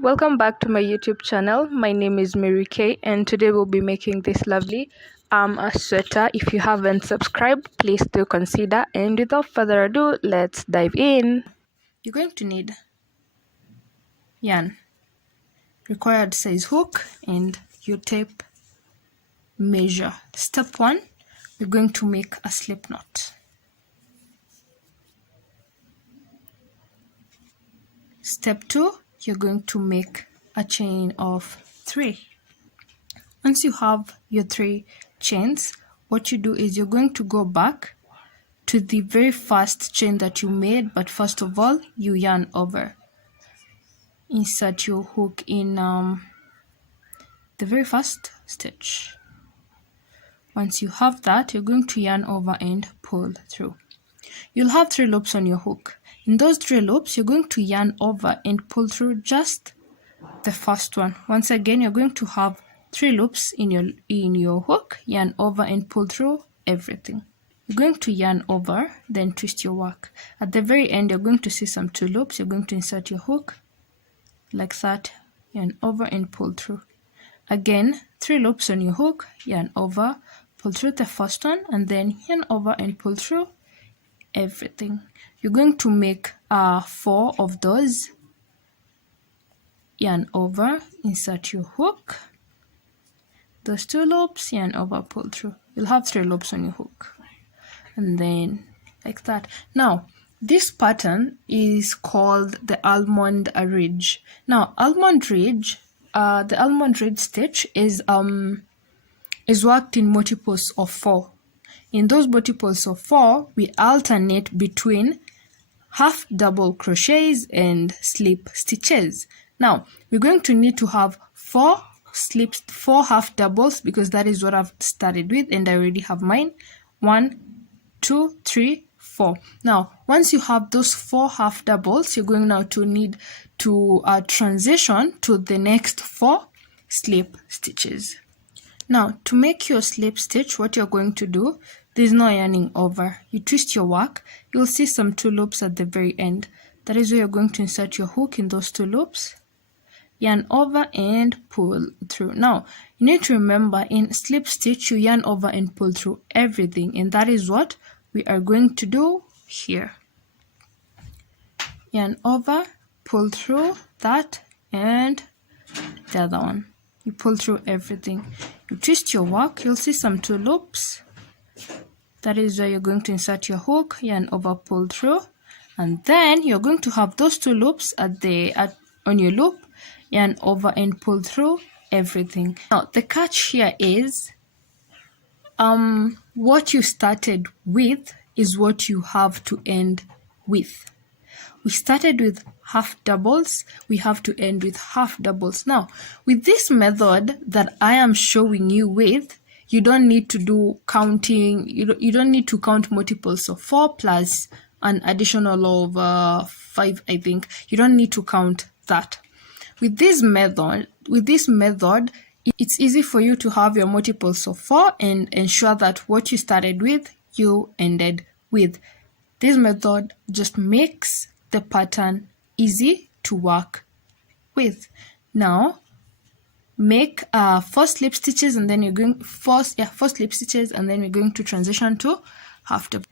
Welcome back to my YouTube channel. My name is Mary Kay and today we'll be making this lovely a sweater. If you haven't subscribed, please do consider, and without further ado, let's dive in. You're going to need yarn, required size hook, and your tape measure. Step 1, we're going to make a slip knot. Step 2, you're going to make a chain of 3. Once you have your 3 chains, what you do is you're going to go back to the very first chain that you made, but first of all, you yarn over. Insert your hook in the very first stitch. Once you have that, you're going to yarn over and pull through. You'll have 3 loops on your hook. In those 3 loops, you're going to yarn over and pull through just the first one. Once again, you're going to have 3 loops in your hook, yarn over and pull through everything. You're going to yarn over, then twist your work. At the very end, you're going to see some 2 loops. You're going to insert your hook like that, yarn over and pull through. Again, 3 loops on your hook, yarn over, pull through the first one, and then yarn over and pull through everything. You're going to make 4 of those. Yarn over, insert your hook, those 2 loops, yarn over, pull through. You'll have 3 loops on your hook, and then like that. Now this pattern is called the almond ridge. Now almond ridge, the almond ridge stitch is worked in multiples of 4. In those multiples of 4, we alternate between half double crochets and slip stitches. Now we're going to need to have 4 half doubles, because that is what I've started with, and I already have mine. 1, 2, 3, 4. Now once you have those 4 half doubles, you're going now to need to transition to the next 4 slip stitches. Now to make your slip stitch, what you're going to do, there's no yarning over. You twist your work, you'll see some 2 loops at the very end. That is where you're going to insert your hook in those 2 loops, yarn over and pull through. Now you need to remember, in slip stitch you yarn over and pull through everything, and that is what we are going to do here. Yarn over, pull through that, and the other one. You pull through everything. You twist your work, you'll see some 2 loops. That is where you're going to insert your hook, yarn over, pull through, and then you're going to have those 2 loops on your loop, yarn over and pull through everything. Now the catch here is what you started with is what you have to end with. We started with half doubles, we have to end with half doubles. Now with this method that I am showing you with, you don't need to do counting. You don't need to count multiples of 4 plus an additional of 5, I think. You don't need to count that. With this method, it's easy for you to have your multiples of 4 and ensure that what you started with, you ended with. This method just makes the pattern easy to work with. Now make 4 slip stitches, and then you're going 4 slip stitches, and then we're going to transition to half double.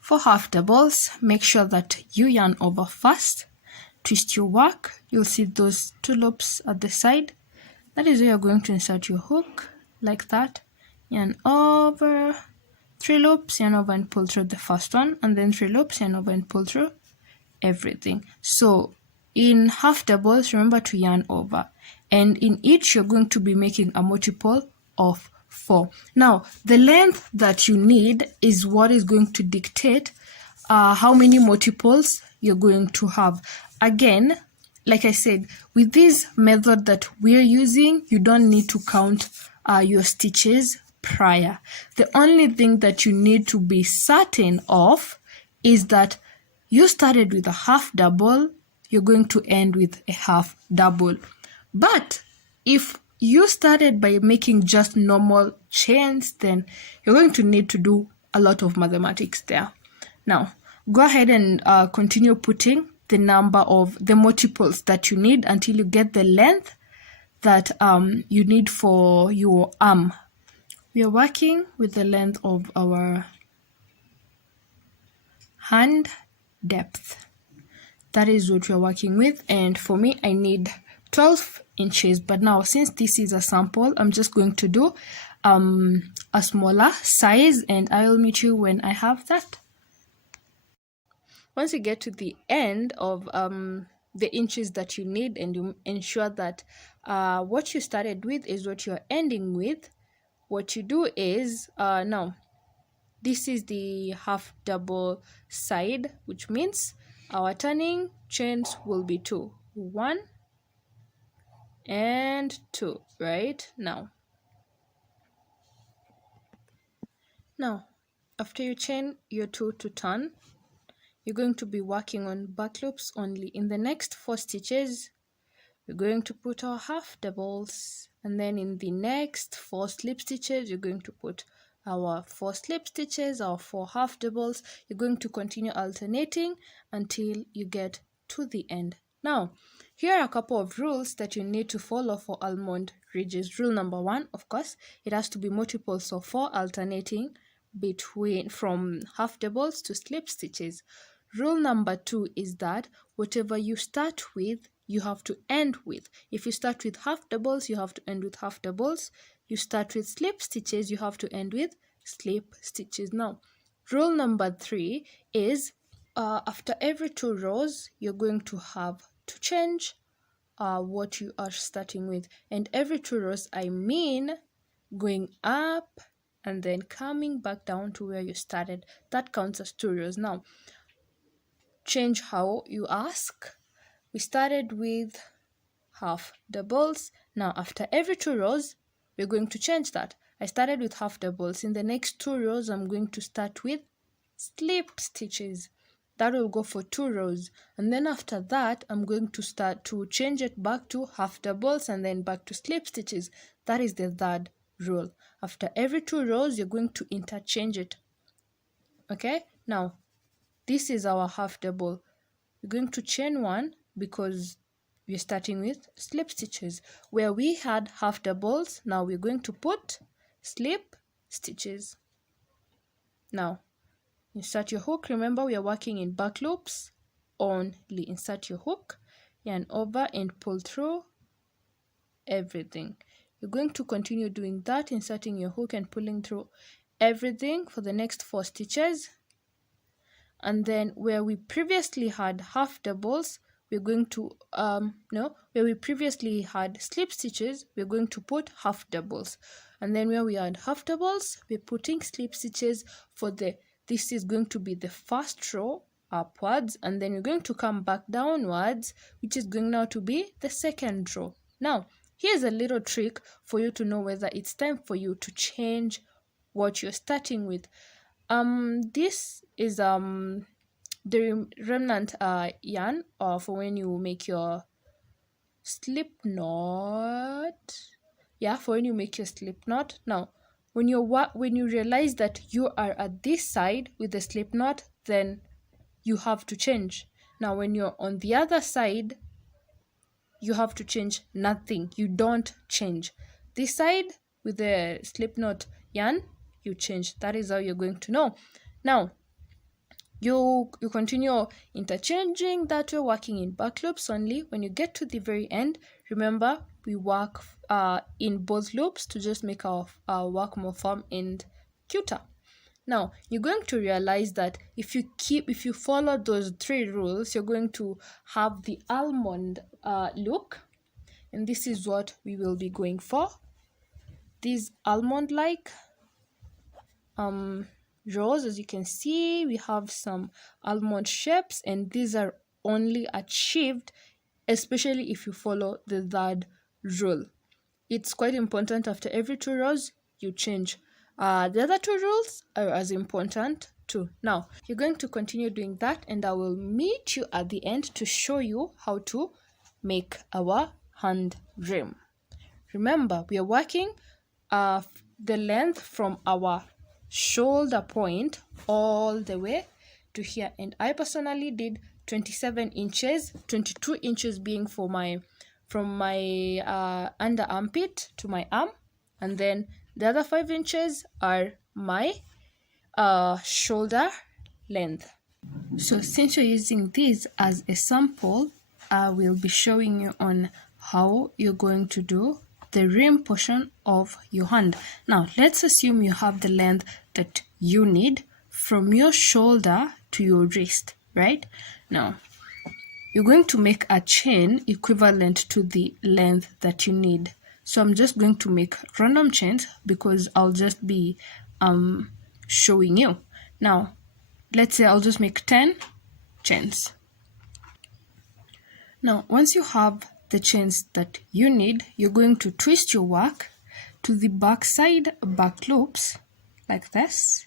For half doubles, make sure that you yarn over first, twist your work, you'll see those 2 loops at the side. That is where you're going to insert your hook like that, yarn over, 3 loops, yarn over and pull through the first one, and then 3 loops, yarn over and pull through everything. So in half doubles, remember to yarn over, and in each you're going to be making a multiple of 4. Now the length that you need is what is going to dictate how many multiples you're going to have. Again, like I said, with this method that we're using, you don't need to count your stitches prior. The only thing that you need to be certain of is that you started with a half double, you're going to end with a half double. But if you started by making just normal chains, then you're going to need to do a lot of mathematics there. Now go ahead and continue putting the number of the multiples that you need until you get the length that you need for your arm. We are working with the length of our hand depth. That is what we're working with, and for me I need 12 inches. But now, since this is a sample, I'm just going to do a smaller size, and I'll meet you when I have that. Once you get to the end of the inches that you need, and you ensure that what you started with is what you're ending with, what you do is now this is the half double side, which means our turning chains will be 2, 1 and 2, right? Now after you chain your 2 to turn, you're going to be working on back loops only. In the next 4 stitches, we're going to put our half doubles, and then in the next 4 slip stitches, you're going to put our 4 slip stitches, our 4 half doubles. You're going to continue alternating until you get to the end. Now, here are a couple of rules that you need to follow for almond ridges. Rule number 1, of course, it has to be multiples of 4, alternating from half doubles to slip stitches. Rule number 2 is that whatever you start with, you have to end with. If you start with half doubles, you have to end with half doubles. You start with slip stitches, you have to end with slip stitches. Now, rule number 3 is after every 2 rows, you're going to have to change what you are starting with. And every 2 rows, I mean going up and then coming back down to where you started. That counts as 2 rows. Now, change how you ask. We started with half doubles. Now, after every 2 rows, we're going to change that. I started with half doubles. In the next 2 rows, I'm going to start with slip stitches. That will go for 2 rows. And then after that, I'm going to start to change it back to half doubles and then back to slip stitches. That is the third rule. After every 2 rows, you're going to interchange it. Okay? Now, this is our half double. We're going to chain 1 because we're starting with slip stitches. Where we had half doubles, now we're going to put slip stitches. Now, insert your hook. Remember, we are working in back loops only. Insert your hook, yarn over and pull through everything. You're going to continue doing that, inserting your hook and pulling through everything for the next 4 stitches. And then where we previously had half doubles, we're going to where we previously had slip stitches, we're going to put half doubles. And then where we had half doubles, we're putting slip stitches for this is going to be the first row upwards, and then we're going to come back downwards, which is going now to be the second row. Now, here's a little trick for you to know whether it's time for you to change what you're starting with. This is the remnant yarn for when you make your slip knot. Yeah, for when you make your slip knot. Now, when you realize that you are at this side with the slip knot, then you have to change. Now, when you're on the other side, you have to change nothing. You don't change. This side with the slip knot yarn, you change. That is how you're going to know. Now, you continue interchanging that you're working in back loops only. When you get to the very end, remember we work in both loops to just make our work more firm and cuter. Now, you're going to realize that if you follow those 3 rules, you're going to have the almond look, and this is what we will be going for. These almond-like rows, as you can see, we have some almond shapes, and these are only achieved especially if you follow the third rule. It's quite important. After every 2 rows you change. The other 2 rules are as important too. Now, you're going to continue doing that, and I will meet you at the end to show you how to make our hand rim. Remember, we are working the length from our shoulder point all the way to here, and I personally did 27 inches, 22 inches being for from my under armpit to my arm, and then the other 5 inches are my shoulder length. So since you're using this as a sample, I will be showing you on how you're going to do the rim portion of your hand. Now let's assume you have the length that you need from your shoulder to your wrist, right? Now you're going to make a chain equivalent to the length that you need. So I'm just going to make random chains because I'll just be showing you. Now let's say I'll just make 10 chains. Now once you have the chains that you need, you're going to twist your work to the back side back loops like this.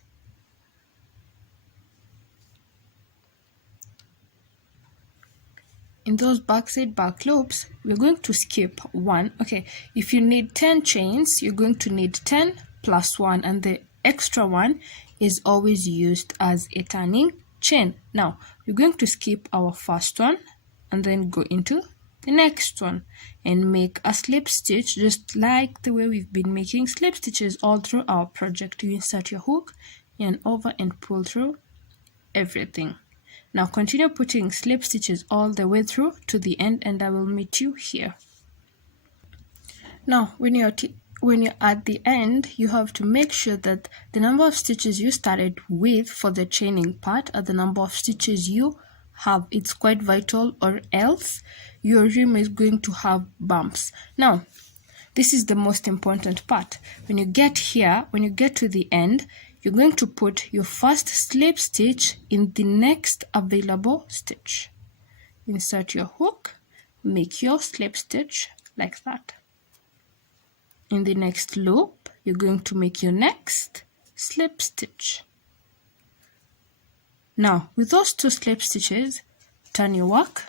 In those backside back loops, we're going to skip 1. Okay, if you need 10 chains, you're going to need 10 plus 1, and the extra one is always used as a turning chain. Now, we're going to skip our first one and then go into the next one and make a slip stitch, just like the way we've been making slip stitches all through our project. You insert your hook and over and pull through everything. Now continue putting slip stitches all the way through to the end, and I will meet you here. Now when you're at the end, you have to make sure that the number of stitches you started with for the chaining part are the number of stitches you have. It's quite vital, or else your rim is going to have bumps. Now this is the most important part. When you get here, when you get to the end, you're going to put your first slip stitch in the next available stitch. Insert your hook, make your slip stitch like that. In the next loop, you're going to make your next slip stitch. Now, with those 2 slip stitches, turn your work.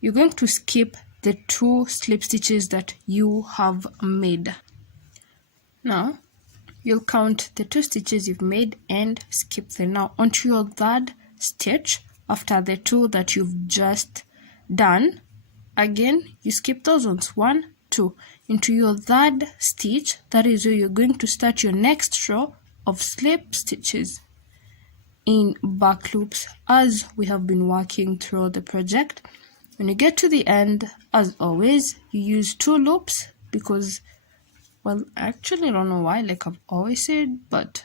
You're going to skip the 2 slip stitches that you have made. Now, you'll count the 2 stitches you've made and skip them. Now onto your third stitch after the 2 that you've just done. Again, you skip those ones, 1, 2. Into your third stitch, that is where you're going to start your next row of slip stitches in back loops, as we have been working through the project. When you get to the end, as always, you use 2 loops because, well, actually I don't know why, like I've always said, but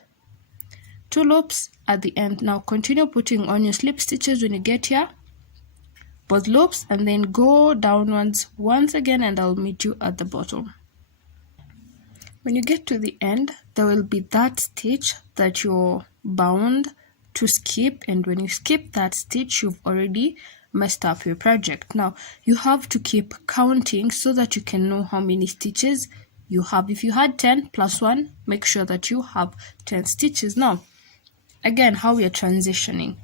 2 loops at the end. Now continue putting on your slip stitches when you get here, both loops, and then go downwards once again, and I'll meet you at the bottom. When you get to the end, there will be that stitch that you're bound to skip, and when you skip that stitch, you've already messed up your project. Now you have to keep counting so that you can know how many stitches you have. If you had 10 plus 1, make sure that you have 10 stitches. Now again, how we are transitioning,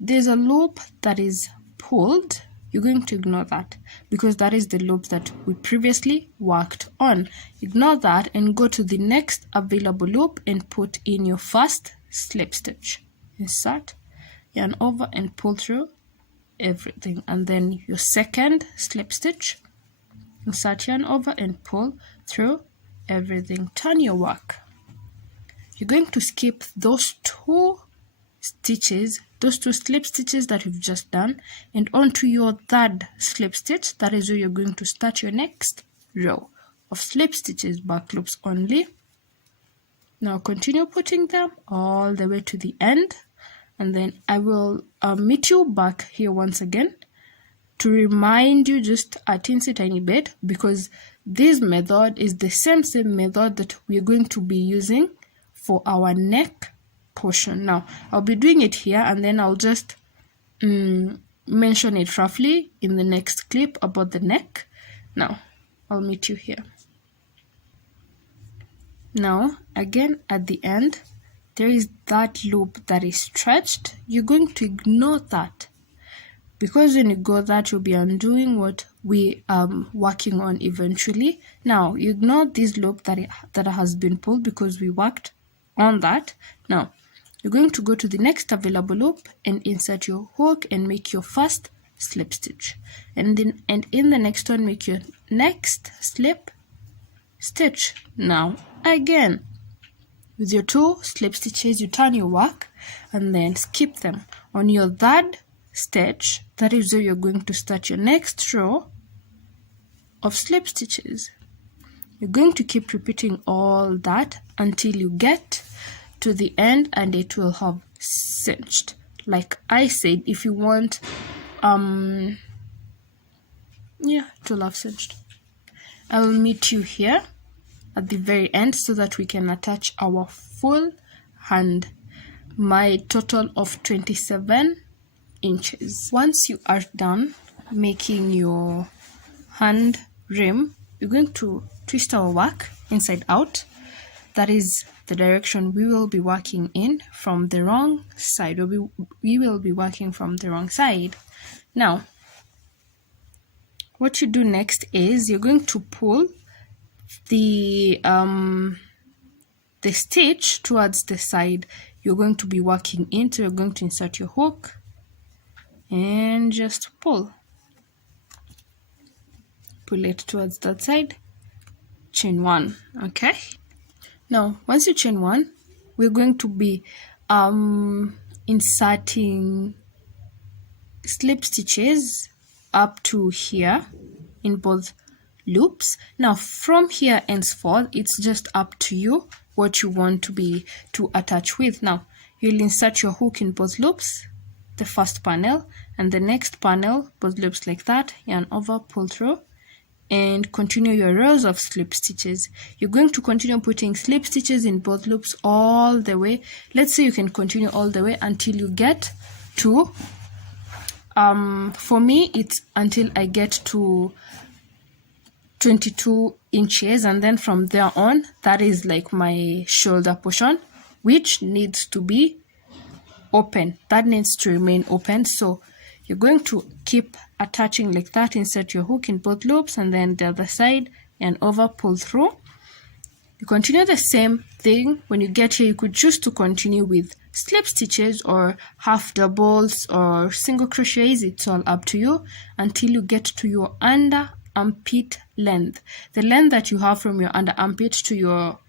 there's a loop that is pulled. You're going to ignore that because that is the loop that we previously worked on. Ignore that and go to the next available loop and put in your first slip stitch. Insert, yarn over and pull through everything, and then your second slip stitch, insert, yarn over and pull through everything. Turn your work. You're going to skip those 2 stitches, those 2 slip stitches that you've just done, and onto your third slip stitch. That is where you're going to start your next row of slip stitches, back loops only. Now continue putting them all the way to the end, and then I will meet you back here once again to remind you just a teensy tiny bit, because this method is the same method that we're going to be using for our neck portion. Now I'll be doing it here, and then I'll just mention it roughly in the next clip about the neck. Now I'll meet you here. Now again, at the end there is that loop that is stretched. You're going to ignore that, because when you go that, you'll be undoing what we are working on eventually. Now you ignore this loop that has been pulled because we worked on that. Now you're going to go to the next available loop and insert your hook and make your first slip stitch, and in the next one make your next slip stitch. Now again, with your 2 slip stitches, you turn your work and then skip them. On your third stitch, that is where you're going to start your next row of slip stitches. You're going to keep repeating all that until you get to the end and it will have cinched. Like I said, if you want, it will have cinched. I will meet you here at the very end so that we can attach our full hand, my total of 27 inches. Once you are done making your hand rim, we're going to twist our work inside out. That is the direction we will be working in from the wrong side, or we will be working from the wrong side. Now, what you do next is you're going to pull the stitch towards the side you're going to be working into. You're going to insert your hook and just pull it towards that side, chain 1. Okay, now once you chain 1, we're going to be inserting slip stitches up to here in both loops. Now from here henceforth, it's just up to you what you want to attach with. Now you'll insert your hook in both loops, the first panel and the next panel, both loops like that, yarn over, pull through, and continue your rows of slip stitches. You're going to continue putting slip stitches in both loops all the way. Let's say you can continue all the way until you get to for me it's until I get to 22 inches, and then from there on, that is like my shoulder portion, which needs to be open. That needs to remain open. So you're going to keep attaching like that. Insert your hook in both loops and then the other side and over, pull through. You continue the same thing. When you get here, you could choose to continue with slip stitches or half doubles or single crochets. It's all up to you until you get to your under armpit length. The length that you have from your under armpit to your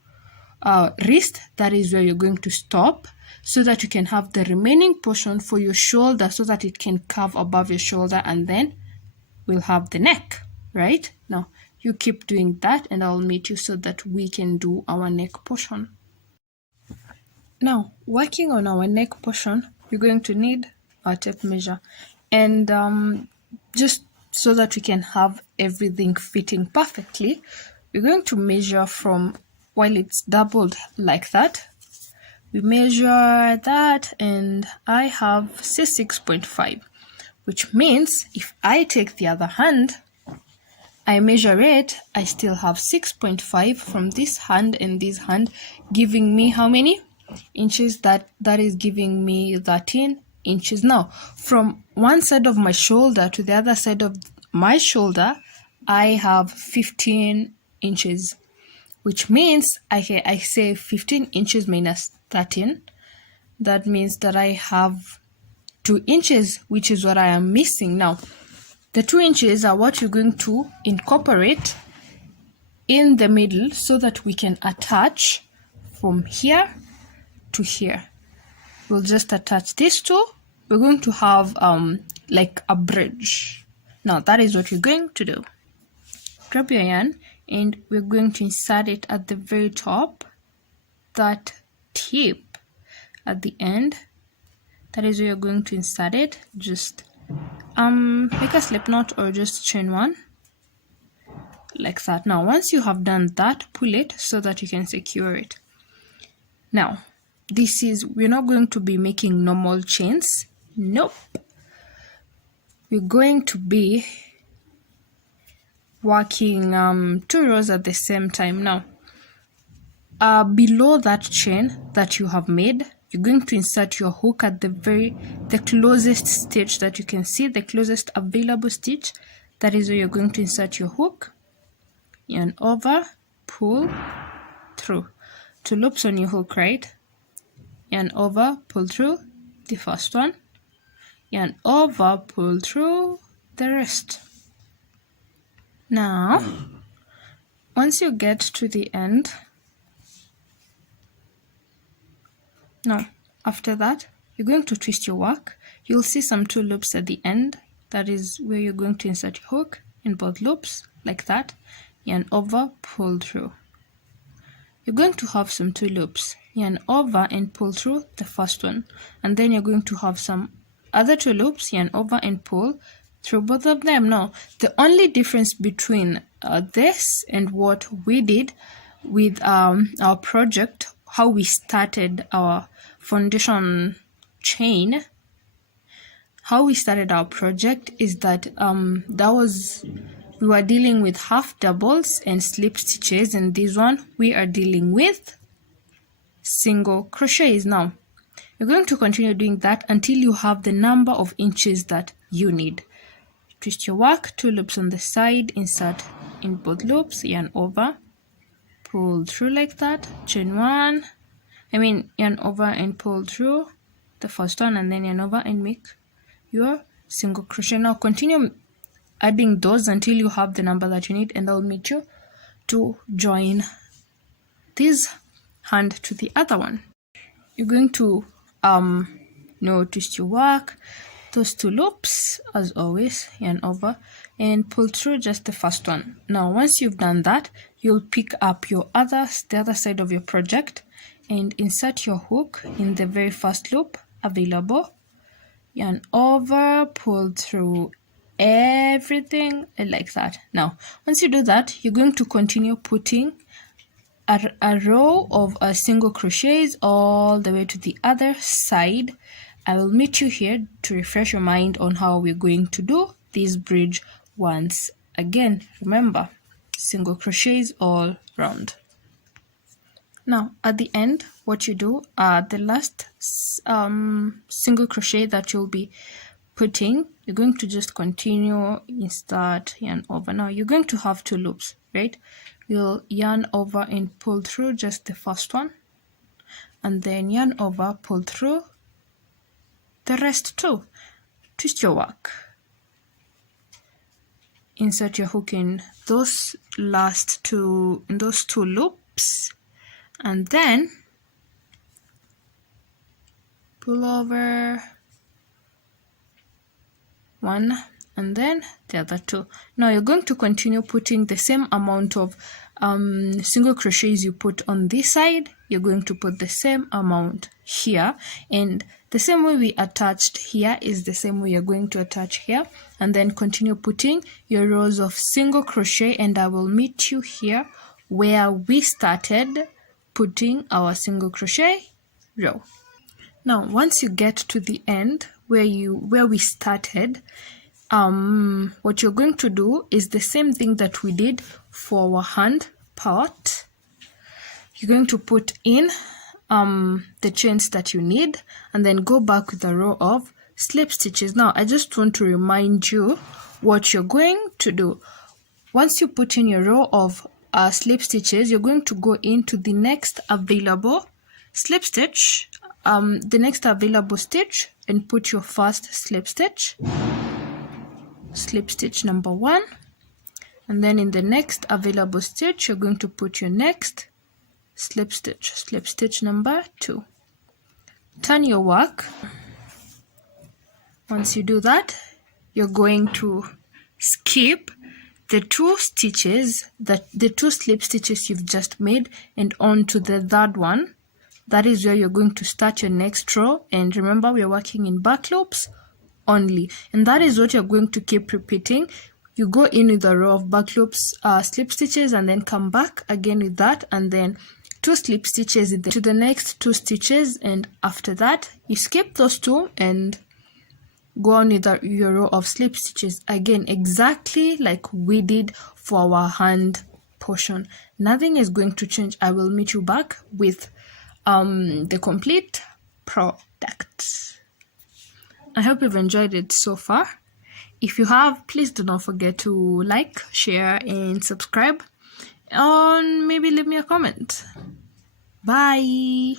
wrist, that is where you're going to stop, so that you can have the remaining portion for your shoulder, so that it can curve above your shoulder, and then we'll have the neck. Right now you keep doing that and I'll meet you so that we can do our neck portion. Now, working on our neck portion, you're going to need a tape measure, and just so that we can have everything fitting perfectly, we're going to measure from, while it's doubled like that, we measure that, and I have 6.5, which means if I take the other hand, I measure it, I still have 6.5 from this hand and this hand, giving me how many inches? That is giving me 13 inches. Now, from one side of my shoulder to the other side of my shoulder, I have 15 inches, which means I say 15 inches minus 13. That means that I have 2 inches, which is what I am missing. Now, the 2 inches are what you're going to incorporate in the middle so that we can attach from here to here. We'll just attach these two. We're going to have like a bridge. Now that is what you're going to do. Grab your yarn and we're going to insert it at the very top, that tip at the end. That is where you're going to insert it. Just make a slip knot or just chain 1 like that. Now once you have done that, pull it so that you can secure it. Now this is, we're not going to be making normal chains. Nope, we're going to be working 2 rows at the same time. Now below that chain that you have made, you're going to insert your hook at the closest stitch that you can see, the closest available stitch. That is where you're going to insert your hook, yarn over, pull through. 2 loops on your hook, right? yarn over, pull through the first one, yarn over, pull through the rest. Now once you get to the end, now after that you're going to twist your work. You'll see some 2 loops at the end. That is where you're going to insert your hook in both loops, like that. Yarn over, pull through. You're going to have some 2 loops. Yarn over and pull through the first one, and then you're going to have some other 2 loops. Yarn over and pull through both of them. Now the only difference between this and what we did with our project, how we started our foundation chain, how we started our project, is that we were dealing with half doubles and slip stitches, and this one we are dealing with single crochets. Now you're going to continue doing that until you have the number of inches that you need. Twist your work, 2 loops on the side, insert in both loops, yarn over, pull through like that, chain 1, yarn over and pull through the first one, and then yarn over and make your single crochet. Now continue adding those until you have the number that you need, and I'll meet you to join this hand to the other one. You're going to twist your work, those 2 loops as always, yarn over and pull through just the first one. Now once you've done that, you'll pick up the other side of your project and insert your hook in the very first loop available, yarn over, pull through everything like that. Now once you do that, you're going to continue putting a row of single crochets all the way to the other side. I will meet you here to refresh your mind on how we're going to do this bridge once again. Remember, single crochets all round. Now at the end, what you do, the last single crochet that you'll be putting, you're going to just continue, insert, yarn over. Now you're going to have 2 loops, right? You'll yarn over and pull through just the first one, and then yarn over, pull through the rest too. Twist your work, insert your hook in those last 2 loops, and then pull over one and then the other 2. Now you're going to continue putting the same amount of single crochets you put on this side. You're going to put the same amount here, and the same way we attached here is the same way you're going to attach here, and then continue putting your rows of single crochet, and I will meet you here where we started putting our single crochet row. Now once you get to the end where we started, what you're going to do is the same thing that we did for our hand part. You're going to put in the chains that you need, and then go back with a row of slip stitches. Now I just want to remind you what you're going to do. Once you put in your row of slip stitches, you're going to go into the next available slip stitch, the next available stitch, and put your first slip stitch number 1, and then in the next available stitch you're going to put your next slip stitch number 2. Turn your work. Once you do that, you're going to skip the 2 stitches, the 2 slip stitches you've just made, and on to the third one. That is where you're going to start your next row, and remember we're working in back loops only, and that is what you're going to keep repeating. You go in with a row of back loops, slip stitches, and then come back again with that, and then 2 slip stitches to the next 2 stitches, and after that you skip those 2 and go on with your row of slip stitches again, exactly like we did for our hand portion. Nothing is going to change. I will meet you back with the complete product. I hope you've enjoyed it so far. If you have, please do not forget to like, share, and subscribe, and maybe leave me a comment. Bye.